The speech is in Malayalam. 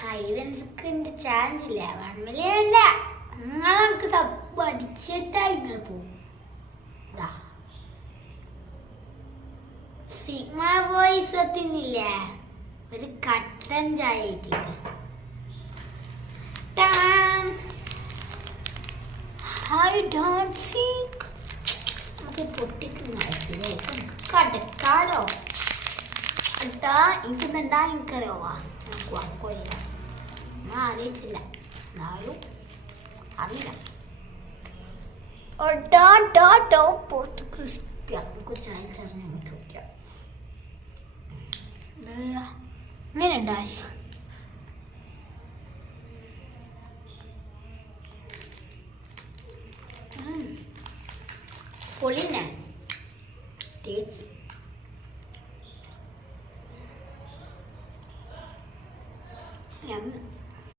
ഹൈഡൻസിന്റെ ചാൻസ് ഇല്ല. 1 million അല്ല, നിങ്ങൾക്ക് സബ് അടിച്ചിട്ടാ നിങ്ങൾ പോകും. സിഗ്മ വോയിസ് തിന്നില്ലേ ഒരു കട്ടൻ ചായ ഇട്ടിട്ട് നമുക്ക് പൊട്ടിക്കുന്നേ കടക്കാലോ. എനിക്കെന്താ എനിക്കറിയാവാ, നമുക്ക് വാങ്ങിക്കൊള്ളില്ല, ഞാൻ അറിയത്തില്ല, എന്നാലും അറിയില്ല. പുറത്ത് ക്രിസ്പിയാണ്, നമുക്ക് ചായ ചറിഞ്ഞ് നമുക്ക് വയ്ക്കാം. ഇങ്ങനെ ഉണ്ടായി പൊളിന്നെ ടേസ്റ്റ്. Yum.